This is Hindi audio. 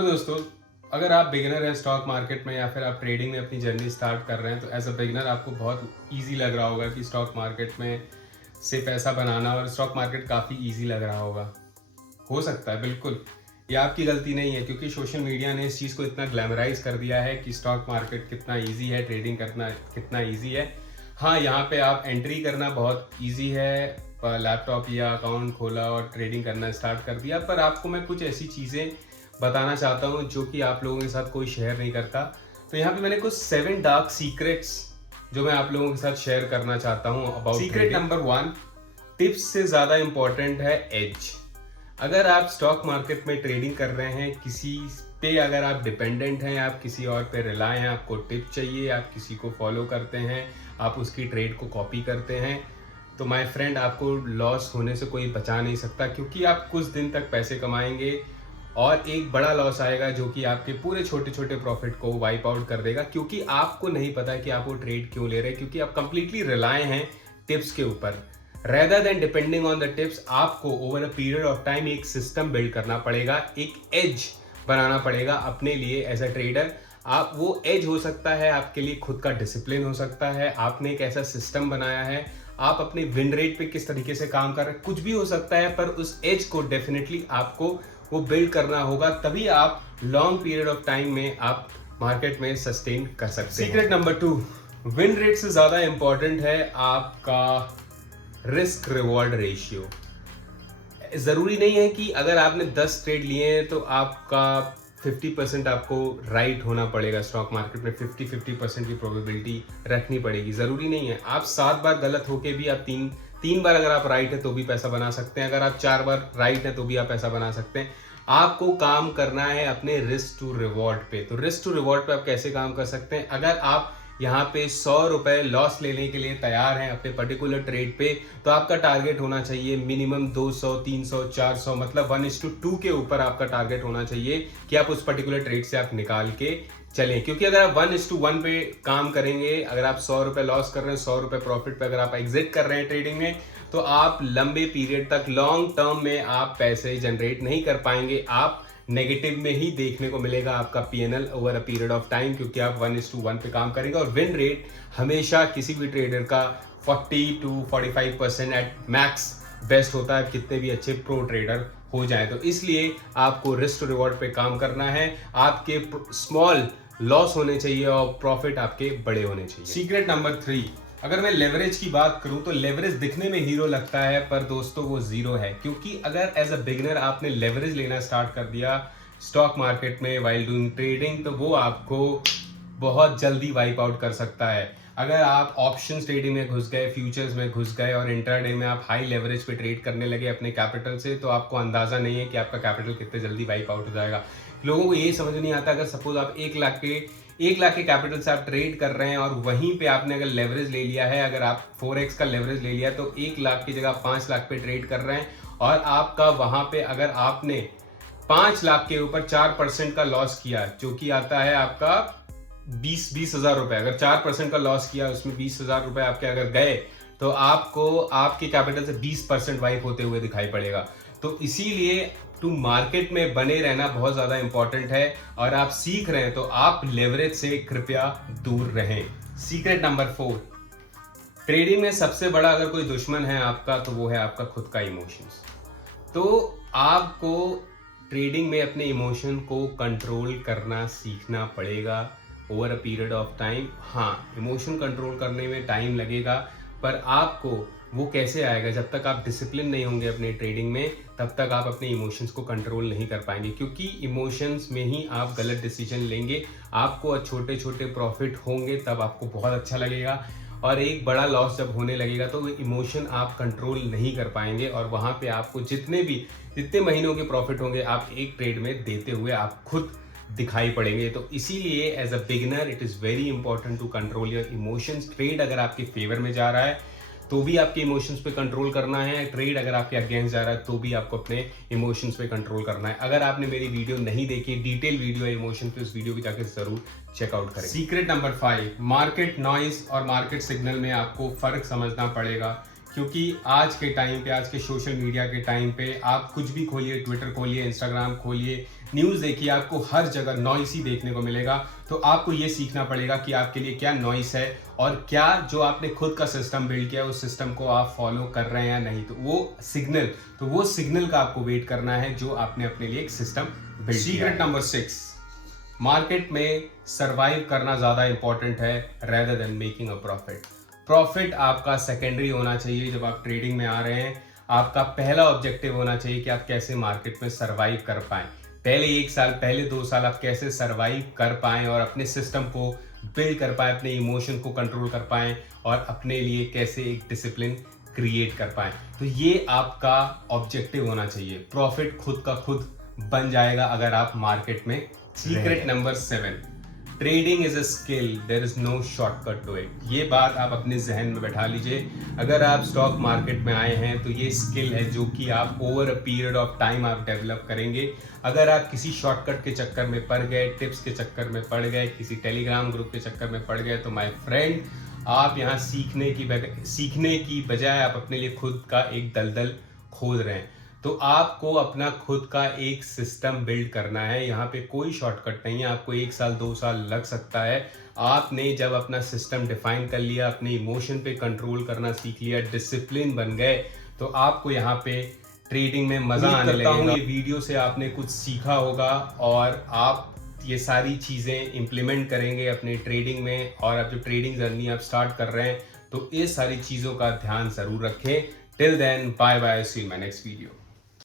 तो दोस्तों, अगर आप बिगिनर हैं स्टॉक मार्केट में या फिर आप ट्रेडिंग में अपनी जर्नी स्टार्ट कर रहे हैं, तो एज अ बिगिनर आपको बहुत इजी लग रहा होगा कि स्टॉक मार्केट में से पैसा बनाना, और स्टॉक मार्केट काफ़ी इजी लग रहा होगा। हो सकता है, बिल्कुल ये आपकी गलती नहीं है, क्योंकि सोशल मीडिया ने इस चीज़ को इतना ग्लैमराइज कर दिया है कि स्टॉक मार्केट कितना ईजी है, ट्रेडिंग करना कितना ईजी है। हाँ, यहाँ पे आप एंट्री करना बहुत ईजी है, लैपटॉप या अकाउंट खोला और ट्रेडिंग करना स्टार्ट कर दिया। पर आपको मैं कुछ ऐसी चीज़ें बताना चाहता हूँ जो कि आप लोगों के साथ कोई शेयर नहीं करता। तो यहाँ पे मैंने कुछ 7 डार्क सीक्रेट्स जो मैं आप लोगों के साथ शेयर करना चाहता हूँ अबाउट सीक्रेट नंबर 1, टिप्स से ज़्यादा इम्पॉर्टेंट है एज। अगर आप स्टॉक मार्केट में ट्रेडिंग कर रहे हैं, किसी पे अगर आप डिपेंडेंट हैं, आप किसी और पे रिलाय हैं, आपको टिप चाहिए, आप किसी को फॉलो करते हैं, आप उसकी ट्रेड को कॉपी करते हैं, तो माय फ्रेंड आपको लॉस होने से कोई बचा नहीं सकता, क्योंकि आप कुछ दिन तक पैसे कमाएंगे और एक बड़ा लॉस आएगा जो कि आपके पूरे छोटे छोटे प्रॉफिट को वाइप आउट कर देगा, क्योंकि आपको नहीं पता कि आप वो ट्रेड क्यों ले रहे हैं, क्योंकि आप कंप्लीटली रिलाय हैं टिप्स के ऊपर। Rather than depending on the tips, आपको over a period of time एक सिस्टम बिल्ड करना पड़ेगा, एक एज बनाना पड़ेगा अपने लिए एज अ ट्रेडर। आप वो एज हो सकता है आपके लिए खुद का डिसिप्लिन हो सकता है, आपने एक ऐसा सिस्टम बनाया है, आप अपने विन रेट पे किस तरीके से काम कर रहे हैं, कुछ भी हो सकता है, पर उस एज को डेफिनेटली आपको वो बिल्ड करना होगा, तभी आप लॉन्ग पीरियड ऑफ टाइम में आप मार्केट में सस्टेन कर सकते हैं। सीक्रेट नंबर 2, विन रेट से ज्यादा इंपॉर्टेंट है आपका रिस्क रिवॉर्ड रेशियो। जरूरी नहीं है कि अगर आपने 10 ट्रेड लिए हैं तो आपका 50% आपको राइट होना पड़ेगा। स्टॉक मार्केट में 50-50% की प्रोबेबिलिटी रखनी पड़ेगी, जरूरी नहीं है। आप 7 बार गलत होके भी आप तीन बार अगर आप राइट है तो भी पैसा बना सकते हैं, अगर आप 4 बार राइट है तो भी आप पैसा बना सकते हैं। आपको काम करना है अपने रिस्क टू रिवॉर्ड पे। तो रिस्क टू रिवॉर्ड पे आप कैसे काम कर सकते हैं? अगर आप यहाँ पे 100 रुपए लॉस लेने के लिए तैयार हैं अपने पर्टिकुलर ट्रेड पे, तो आपका टारगेट होना चाहिए मिनिमम 200, 300, 400, मतलब 1:2 के ऊपर आपका टारगेट होना चाहिए कि आप उस पर्टिकुलर ट्रेड से आप निकाल के चलें। क्योंकि अगर आप 1:1 पे काम करेंगे, अगर आप 100 रुपए लॉस कर रहे हैं, 100 रुपए प्रॉफिट पे अगर आप एग्जिट कर रहे हैं ट्रेडिंग में, तो आप लंबे पीरियड तक लॉन्ग टर्म में आप पैसे जनरेट नहीं कर पाएंगे। आप नेगेटिव में ही देखने को मिलेगा आपका PNL over a period of time, क्योंकि आप 1:1 पे काम करेंगे। और विन रेट हमेशा किसी भी ट्रेडर का 40-45% एट मैक्स बेस्ट होता है, कितने भी अच्छे प्रो ट्रेडर हो जाए। तो इसलिए आपको रिस्क टू रिवॉर्ड पे काम करना है। आपके स्मॉल लॉस होने चाहिए और प्रॉफिट आपके बड़े होने चाहिए। सीक्रेट नंबर 3, अगर मैं लेवरेज की बात करूं तो लेवरेज दिखने में हीरो लगता है, पर दोस्तों वो जीरो है। क्योंकि अगर एज अ बिगिनर आपने लेवरेज लेना स्टार्ट कर दिया स्टॉक मार्केट में वाइल डूइंग ट्रेडिंग, तो वो आपको बहुत जल्दी वाइप आउट कर सकता है। अगर आप ऑप्शंस ट्रेडिंग में घुस गए, फ्यूचर्स में घुस गए और इंट्राडे में आप हाई लेवरेज पे ट्रेड करने लगे अपने कैपिटल से, तो आपको अंदाजा नहीं है कि आपका कैपिटल कितने जल्दी वाइप आउट हो जाएगा। लोगों को ये समझ नहीं आता, अगर सपोज आप 1 लाख के कैपिटल से आप ट्रेड कर रहे हैं और वहीं पे आपने अगर लेवरेज ले लिया है, अगर आप 4x का लेवरेज ले लिया, तो 1 लाख की जगह 5 लाख पे ट्रेड कर रहे हैं, और आपका वहां पे अगर आपने 5 लाख के ऊपर 4% का लॉस किया, जो कि आता है आपका 20 हजार रुपए, अगर 4% का लॉस किया, उसमें 20 हजार रुपए आपके अगर गए, तो आपको आपके कैपिटल से 20% वाइप होते हुए दिखाई पड़ेगा। तो इसीलिए टू मार्केट में बने रहना बहुत ज्यादा इंपॉर्टेंट है, और आप सीख रहे हैं तो आप लेवरेज से कृपया दूर रहें। सीक्रेट नंबर 4, ट्रेडिंग में सबसे बड़ा अगर कोई दुश्मन है आपका, तो वो है आपका खुद का इमोशंस। तो आपको ट्रेडिंग में अपने इमोशन को कंट्रोल करना सीखना पड़ेगा over a period of time. हाँ, इमोशन कंट्रोल करने में टाइम लगेगा, पर आपको वो कैसे आएगा? जब तक आप डिसिप्लिन नहीं होंगे अपने ट्रेडिंग में, तब तक आप अपने इमोशंस को कंट्रोल नहीं कर पाएंगे, क्योंकि इमोशंस में ही आप गलत डिसीजन लेंगे। आपको छोटे छोटे प्रॉफिट होंगे तब आपको बहुत अच्छा लगेगा, और एक बड़ा लॉस जब होने लगेगा तो वो इमोशन आप कंट्रोल नहीं कर पाएंगे, और वहाँ पे आपको जितने महीनों के प्रॉफिट होंगे आप एक ट्रेड में देते हुए आप खुद दिखाई पड़ेंगे। तो इसीलिए as a beginner it is very important to control your emotions. Trade अगर आपके फेवर में जा रहा है तो भी आपके इमोशंस पे कंट्रोल करना है, ट्रेड अगर आपके अगेंस्ट जा रहा है तो भी आपको अपने इमोशंस पे कंट्रोल करना है। अगर आपने मेरी वीडियो नहीं देखी, डिटेल वीडियो है इमोशन पे, उस वीडियो को जाकर जरूर चेकआउट करें। सीक्रेट नंबर 5, मार्केट नॉइज और मार्केट सिग्नल में आपको फर्क समझना पड़ेगा, क्योंकि आज के टाइम पे, आज के सोशल मीडिया के टाइम पे आप कुछ भी खोलिए, ट्विटर खोलिए, इंस्टाग्राम खोलिए, न्यूज़ देखिए, आपको हर जगह नॉइस ही देखने को मिलेगा। तो आपको ये सीखना पड़ेगा कि आपके लिए क्या नॉइस है और क्या जो आपने खुद का सिस्टम बिल्ड किया है उस सिस्टम को आप फॉलो कर रहे हैं या नहीं। तो वो सिग्नल का आपको वेट करना है जो आपने अपने लिए एक सिस्टम बिल्ड किया। सीक्रेट नंबर 6, मार्केट में सरवाइव करना ज़्यादा इंपॉर्टेंट है rather than making a profit. Profit आपका सेकेंडरी होना चाहिए जब आप ट्रेडिंग में आ रहे हैं। आपका पहला ऑब्जेक्टिव होना चाहिए कि आप कैसे मार्केट में सरवाइव कर पाएं। पहले 1 साल, पहले 2 साल आप कैसे सरवाइव कर पाएं और अपने सिस्टम को बिल्ड कर पाएं, अपने इमोशन को कंट्रोल कर पाएं और अपने लिए कैसे एक डिसिप्लिन क्रिएट कर पाएं। तो ये आपका ऑब्जेक्टिव होना चाहिए। प्रॉफिट खुद का खुद बन जाएगा अगर आप मार्केट में। Secret number 7, trading is a skill, there is no shortcut to it. ये बात आप अपने जहन में बैठा लीजिए। अगर आप स्टॉक मार्केट में आए हैं तो ये स्किल है जो कि आप over a period of time आप डेवलप करेंगे। अगर आप किसी शॉर्टकट के चक्कर में पड़ गए, टिप्स के चक्कर में पड़ गए, किसी टेलीग्राम ग्रुप के चक्कर में पड़ गए, तो माय फ्रेंड, आप यहाँ सीखने की बजाय आप अपने लिए खुद का एक दलदल खोद रहे हैं। तो आपको अपना खुद का एक सिस्टम बिल्ड करना है। यहाँ पे कोई शॉर्टकट नहीं है। आपको 1 साल 2 साल लग सकता है। आपने जब अपना सिस्टम डिफाइन कर लिया, अपने इमोशन पे कंट्रोल करना सीख लिया, डिसिप्लिन बन गए, तो आपको यहाँ पे ट्रेडिंग में मजा आने लगेगा। ये वीडियो से आपने कुछ सीखा होगा और आप ये सारी चीजें इंप्लीमेंट करेंगे अपने ट्रेडिंग में। और अब जो ट्रेडिंग जर्नी आप स्टार्ट कर रहे हैं तो ये सारी चीजों का ध्यान जरूर रखें। Till then, bye bye, see you in my next video.